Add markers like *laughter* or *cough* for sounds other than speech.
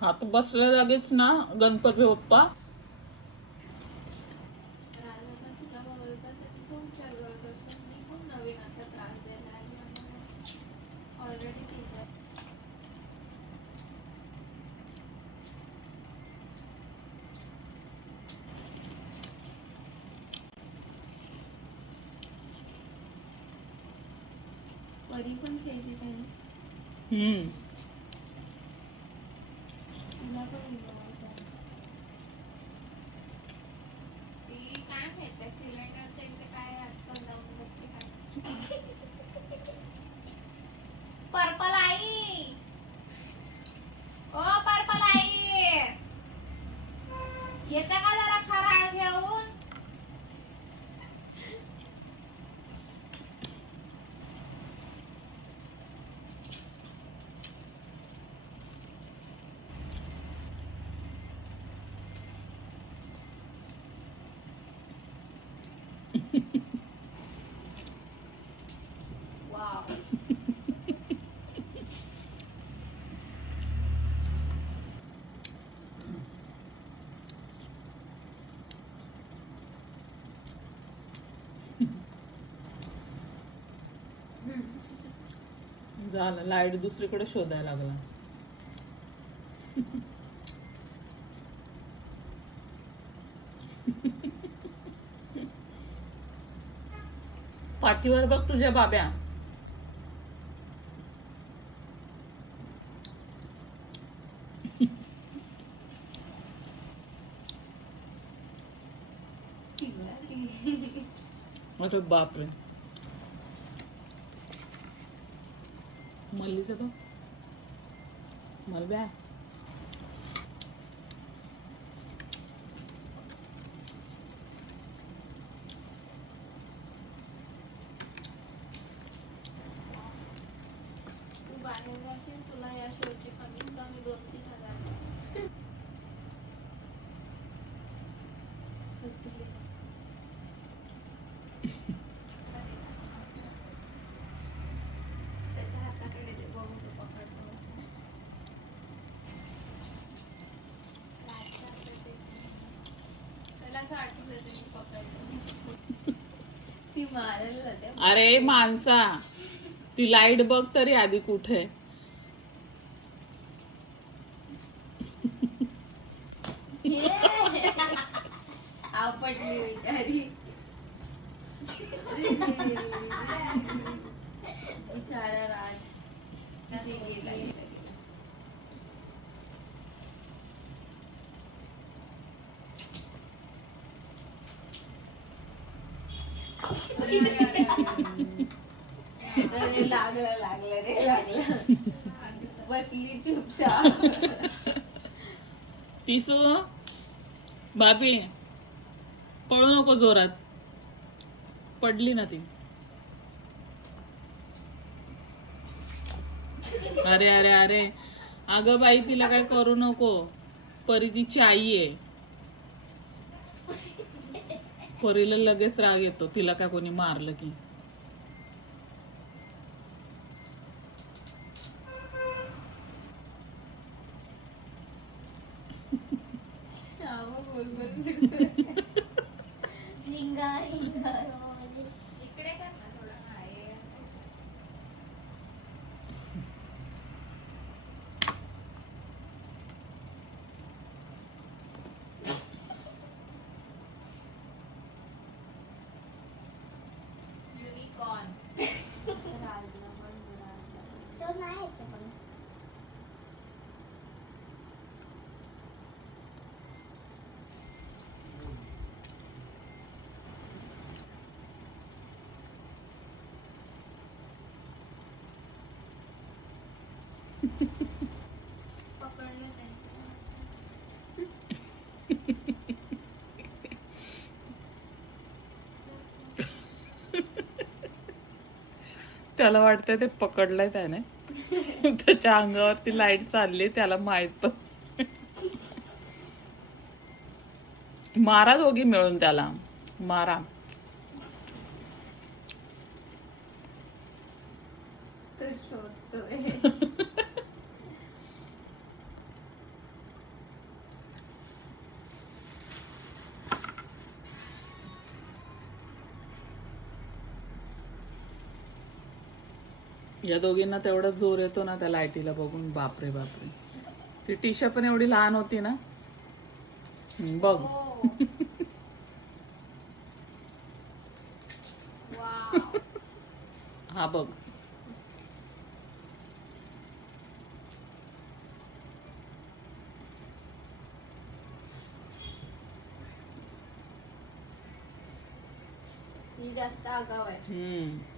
हात बसल्या लगेच ना गणपती बाप्पा. नवीन आता त्रास परी पण खेळते त्याने हम्म. तिला पण बोलवतात. ती काय माहिती सिलेंडरच्या इथे काय आजकाल जाऊन बसते काय *laughs* पर्पल आई ओ पर्पल आई येते का जरा फराळ घेऊन वाव *laughs* झालं. लाइट दुसरीकडे शोधायला लागला. *laughs* पाठीवर बघ तुझ्या बाब्या. अरे बापरे. मल्लीचं बघ. मलब्या तू बाहेर तुला या शोचे कमीत कमी दोन तीन हजार ती अरे माणसा ती लाइट बघ तरी आधी कुठे. आपटली बिचारी बिचारा राज. अशी लागलं लागलं रे लागलं. बसली चुपचाप. *laughs* पिसू बाबी पळू नको जोरात. पडली ना ती. अरे अरे अरे. अगं बाई तिला काय करू नको. परी तिची आई आहे. परीला लगेच राग येतो. तिला काय कोणी मारलं की. रिंगा रिंगा रोज इकडे कर ना थोडं हा, हे असं. Unicorn. राजला पण राजला. तो नाही येत पण पकडलं त्यांनी. त्याला वाटतंय ते पकडलंय त्याने. त्याच्या अंगावरती लाइट चालली त्याला माहीत पण. मारा दोघी मिळून त्याला. मारा. या दोघींना तेवढा जोर येतो ना त्या लाईटीला बघून बापरे बापरे. ती टीशा पण एवढी लहान होती ना. बघ. *laughs* हो बघ. जास्त आगाव आहे. हम्म.